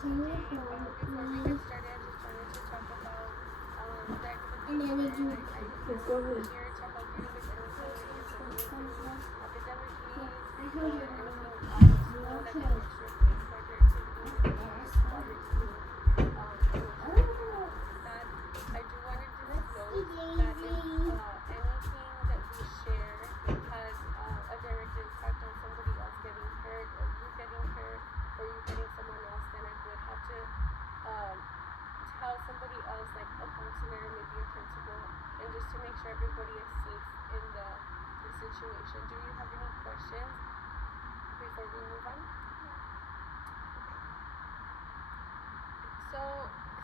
Before we get started, I just wanted to talk about the expectation. I Yes, go am ahead. here to help you with anything that you're going through academically or anything off of school, like an extracurricular activities that bother you emotionally. That I do want to disclose that if anything that we share has a direct impact on somebody else getting hurt, or you getting hurt, or you hitting someone else, then I would have to um, tell somebody else, like a counselor, maybe a principal, and just to make sure everybody is safe in the situation. Do you have any questions before we move on? So,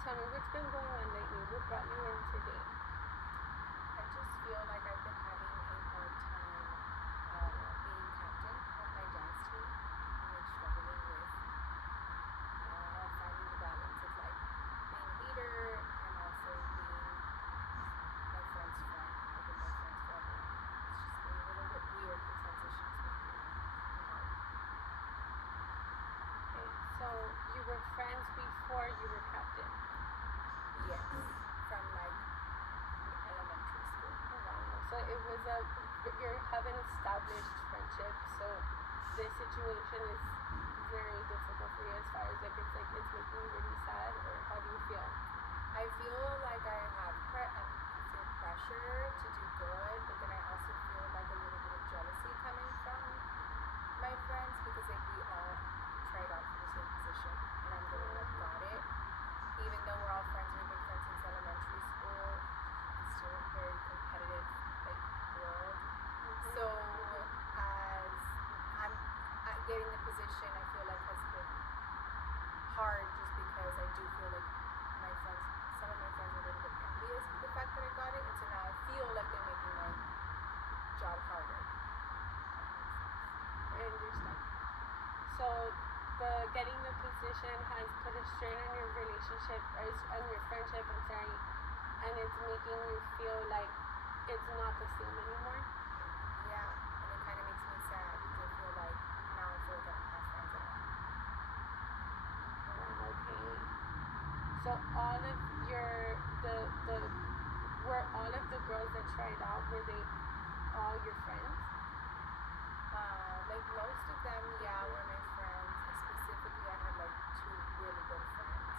tell me, what's been going on lately? What brought you in today? I just feel like I've been having a hard time being captain of my dance team. I'm like struggling with finding the balance of like being a leader and also being my friend's friend. I've been my friend's forever. It's just been a little bit weird. The transition's been weird and hard. Okay, so you were friends before you were captain. Yes, from like elementary school. Oh, wow. So it was you have an established friendship. So this situation is very difficult for you as far as like it's making you really sad, or how do you feel? I feel like I have feel pressure to do good, but then I also feel like a little bit of jealousy coming from my friends because like we all tried out for the same position and I'm the one that got it. Even though we're all friends, we've been friends since elementary school. It's still a very competitive like world. So as I'm getting the position, I feel like has been hard just because I do feel like my friends, some of my friends are a little bit envious with the fact that I got it, and so now I feel like they're making my job harder. I understand. So the getting the position has put a strain on your relationship, or on your friendship, I'm sorry, and it's making you feel like it's not the same anymore. Yeah, and it kind of makes me sad because I feel like now I feel like I don't have friends at all. Okay. So all of the were all of the girls that tried out, were they all your friends? Like most of them, yeah, were my friends. Specifically, I had like two really good friends,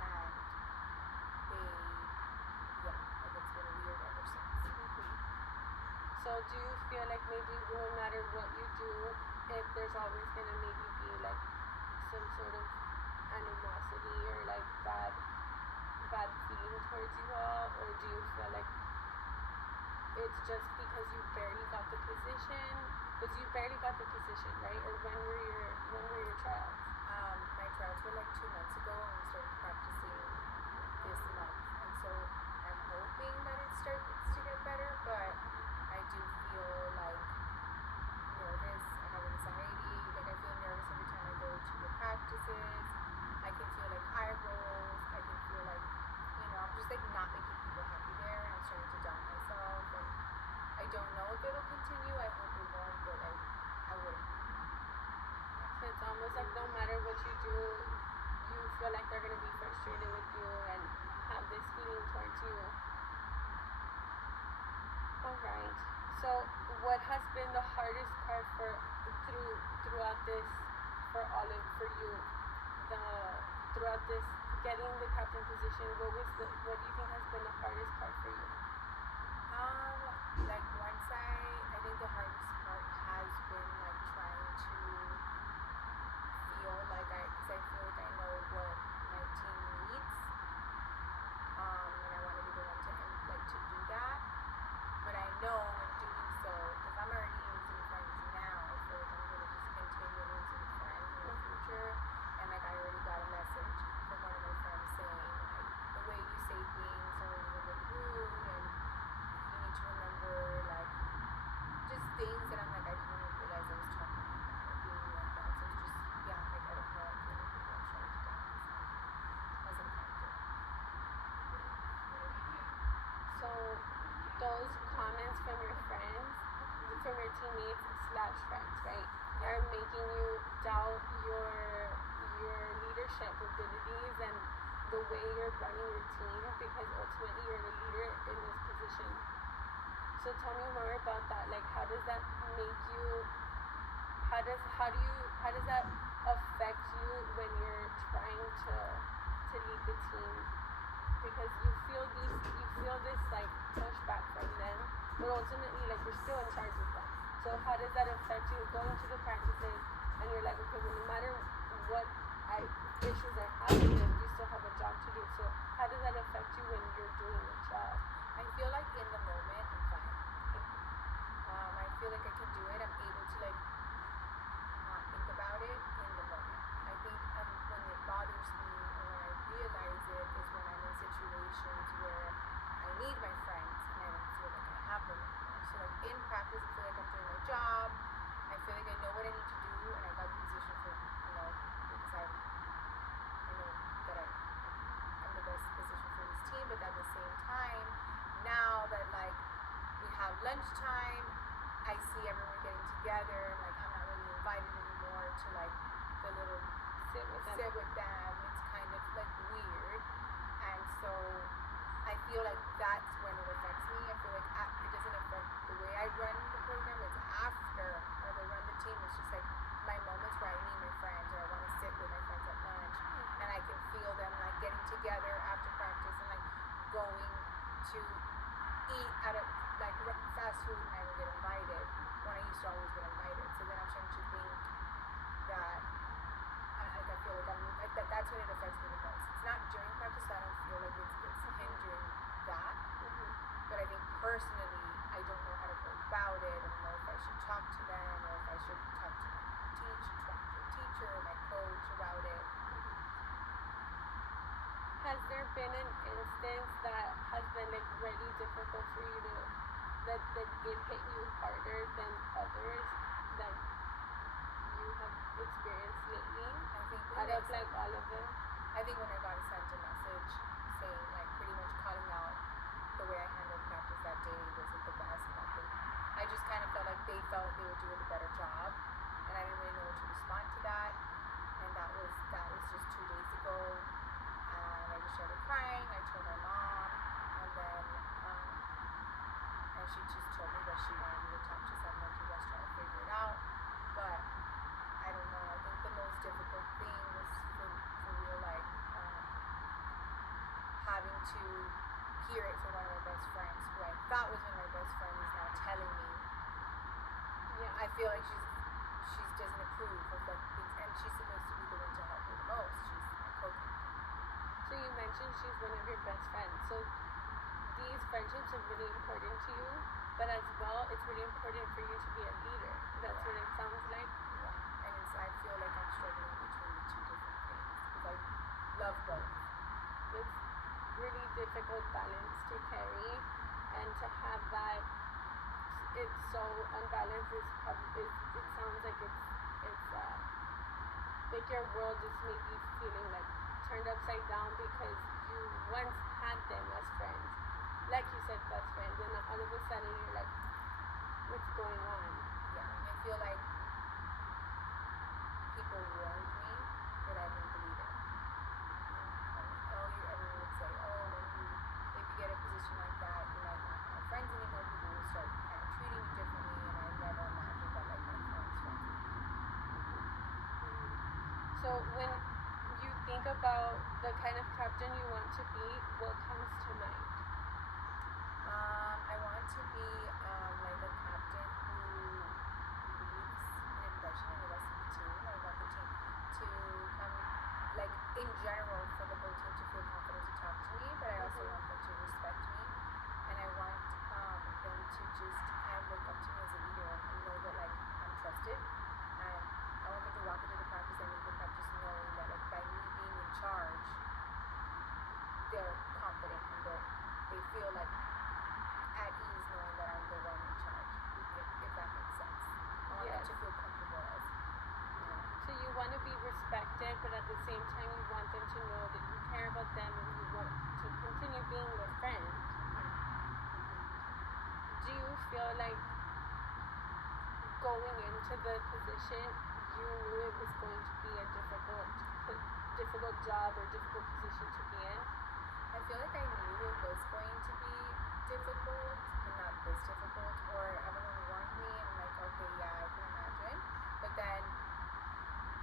and they, yeah, like it's been weird ever since. So do you feel like maybe no matter what you do, if there's always gonna maybe be like some sort of animosity or like bad feeling towards you all, or do you feel like it's just because you barely got the position? Because you barely got the position, right? Or when were your trials? My trials were like 2 months ago, and we started practicing this month, and so I'm hoping that it starts to get better, but I do feel like nervous. I have anxiety. Like I feel nervous every time I go to the practices. I can feel like eye rolls. I can feel like, I'm just like not making people happy there, and I'm starting to doubt myself. And I don't know if it'll continue. I hope it won't, but I wouldn't. So it's almost like no matter what you do, you feel like they're gonna be frustrated with you and have this feeling towards you. All right. So what has been the hardest part throughout this for you, the throughout this getting the captain position? What do you think has been the hardest part for you? Like once I think the hardest part has been like trying to feel like because I feel like I know what my team needs, and I want to be the one to like to do that. But I know in doing so, if I'm already losing friends now, I feel like I'm gonna just continue losing friends in the future. And like I already got a message from one of my friends saying like the way you say things are a little bit rude, and you need to remember like just things that I'm like I didn't even realize I was talking like that or being like that. So it's just yeah, like I don't know. I feel like maybe I'm trying to doubt myself as a captain. So those comments from your friends, from your teammates slash friends, right, Yeah. are making you doubt your leadership abilities and the way you're running your team, because ultimately you're the leader in this position. So tell me more about that. Like, how does that make you? How does that affect you when you're trying to lead the team? Because you feel this like pushback from them, but ultimately like you're still in charge of them. So how does that affect you going to the practices and you're like, okay, well, no matter what issues I have with them, you still have a job to do. So how does that affect you when you're doing the job? I feel like in the moment I'm fine. I feel like I can do it. I'm able to like not think about it in the moment. I think when it bothers me or when I realize it is when I'm in situations where I need my friends and I don't feel like I have them anymore. So like in practice, I feel like I'm doing my job. I feel like I know what I need to do, and I got the position for because I know that I'm the best position for this team. But at the same time, now that like we have lunchtime, I see everyone getting together, and like I'm not really invited anymore to like the little sit with them. It's kind of like weird, and so I feel like that's when it affects me. I feel like it doesn't affect the way I run the program. It's after or they run the team. It's just like my moments where I need my friends or I want to sit with my friends at lunch, and I can feel them like getting together after practice and like going to eat at a like fast food, and I would get invited when I used to always get invited. So then I'm starting to think that I feel like that's when it affects me the most. It's not during practice. I don't feel like it's hindering that. But I think personally, I don't know how to go about it. I don't know if I should talk to them or if I should talk to my teacher or my coach about it. Has there been an instance that has been like really difficult for you to that it hit you harder than others that you have experienced lately? I think out of like all of them. I think when I got sent a message saying like pretty much calling out the way I handled practice that day wasn't the best, and I just kind of felt like they felt they were doing a better job, and I didn't really know what to respond to that. And that was just 2 days ago, and I just started crying. I told my mom, and then and she just told me that she wanted me to talk to someone to just try to figure it out. But I don't know. I think the most difficult thing was for real, like having to hear it from one of my best friends, who I thought was one of my best friends, is now telling me. Yeah. I feel like she doesn't approve of like things, and she's supposed to be the one to help me the most. She's my co-captain. So you mentioned she's one of your best friends. So these friendships are really important to you, but as well, it's really important for you to be a leader. That's what it sounds like. Yeah, and I feel like I'm struggling between the two different things because I love both. It's really difficult balance to carry, and to have that. It's so unbalanced. It sounds like it's like your world is maybe feeling like turned upside down because you once had them as friends, like you said, best friends, and all of a sudden you're like, what's going on? Yeah, I feel like people warned me, but I didn't believe it. Everyone would say, if you get a position like that, you might not have friends anymore. People will start kind of treating you differently, and I never imagined that like my friends would. So when you think about the kind of captain you want to be, what comes to mind? I want to be like a captain who leaves an impression on the rest of the team. I want the team to like in general, for the whole team to feel confident to talk to me, but I also want them to respect me, and I want them to just kind of look up to me as a leader and know that like I'm trusted, and I want them to walk into the practice and leave the practice knowing that like by me being in charge, they're confident and they feel like at ease knowing that I'm the one in charge, if that makes sense. I want them to feel comfortable as. So you want to be respected, but at the same time you want them to know that you care about them and you want to continue being their friend. Do you feel like going into the position you knew it was going to be a difficult job or difficult position to be in? I feel like I knew it was going to be difficult, but not this difficult. Or everyone warned me, and I'm like, okay, yeah, I can imagine. But then,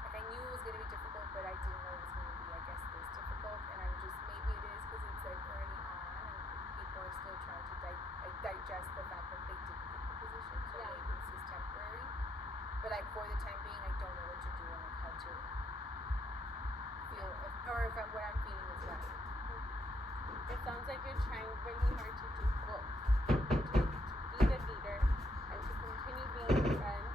like, I knew it was going to be difficult, but I didn't know it was going to be, I guess, this difficult. And I'm just, maybe it is because it's like early on, and people are still trying to digest the fact that they didn't get the position. So Yeah. maybe this is temporary. But like for the time being, I don't know what to do and like how to feel, what I'm feeling is right. It sounds like you're trying really hard to do both. To be the leader and to continue being a friend,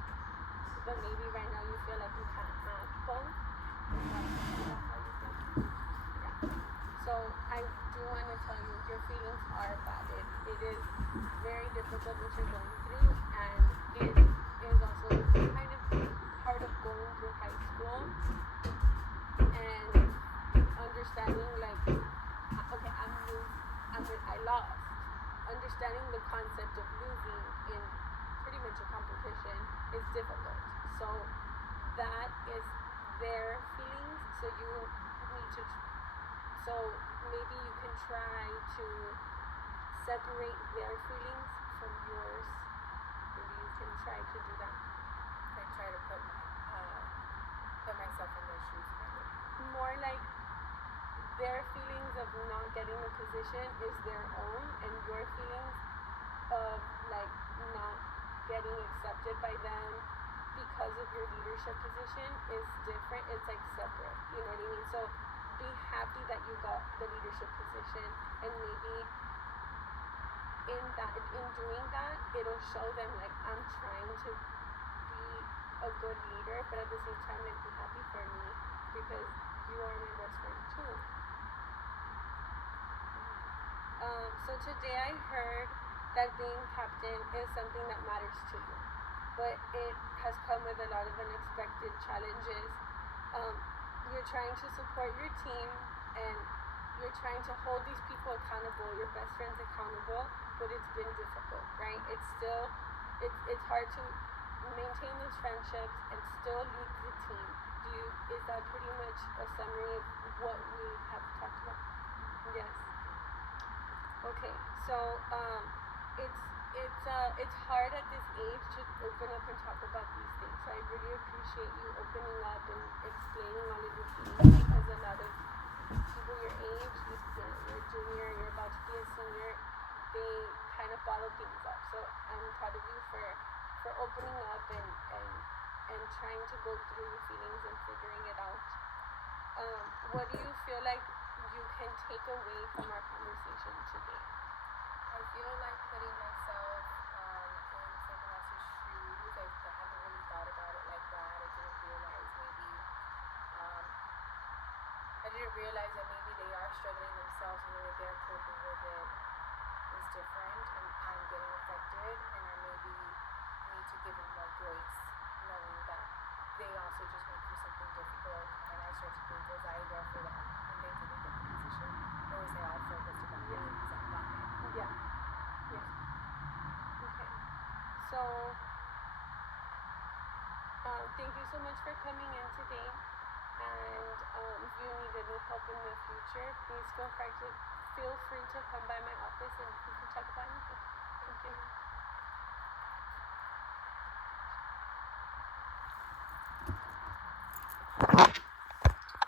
but maybe right now you feel like you can't have both. Is that how you feel? Yeah. So I do want to tell you your feelings are valid. It is very difficult what you're going through, and it is also kind of part of going through high school and understanding like, okay, I lost. Understanding the concept of losing in pretty much a competition is difficult. So that is their feelings. So you need to. So maybe you can try to separate their feelings from yours. Maybe you can try to do that. Like try to put myself in their shoes. More like their feelings of not getting a position is their own, and your feelings of like not getting accepted by them because of your leadership position is different. It's like separate. You know what I mean? So be happy that you got the leadership position, and maybe in doing that, it'll show them like I'm trying to be a good leader, but at the same time, like be happy for me because you are my best friend too. So today I heard that being captain is something that matters to you, but it has come with a lot of unexpected challenges. You're trying to support your team and you're trying to hold these people accountable, your best friends accountable, but it's been difficult, right? It's hard to maintain those friendships and still lead the team. Is that pretty much a summary of what we have talked about? Yes. Okay, so it's hard at this age to open up and talk about these things. So I really appreciate you opening up and explaining all of your feelings because a lot of people your age, you're a junior, you're about to be a senior, they kind of bottle things up. So I'm proud of you for opening up and trying to go through your feelings and figuring it out. What do you feel like you can take away from our conversation today? I feel like putting myself in someone else's shoes. I haven't really thought about it like that. I didn't realize that maybe they are struggling themselves and the way they're coping with it is different, and I'm getting affected, and I maybe need to give them more grace, knowing that they also just went through something difficult, and I start to think, was I there for them when they didn't get the position, or was I all focused about me because I got it? Yeah. Yes. Okay. So, thank you so much for coming in today. And if you need any help in the future, please feel free to come by my office and we can talk about anything. Thank you.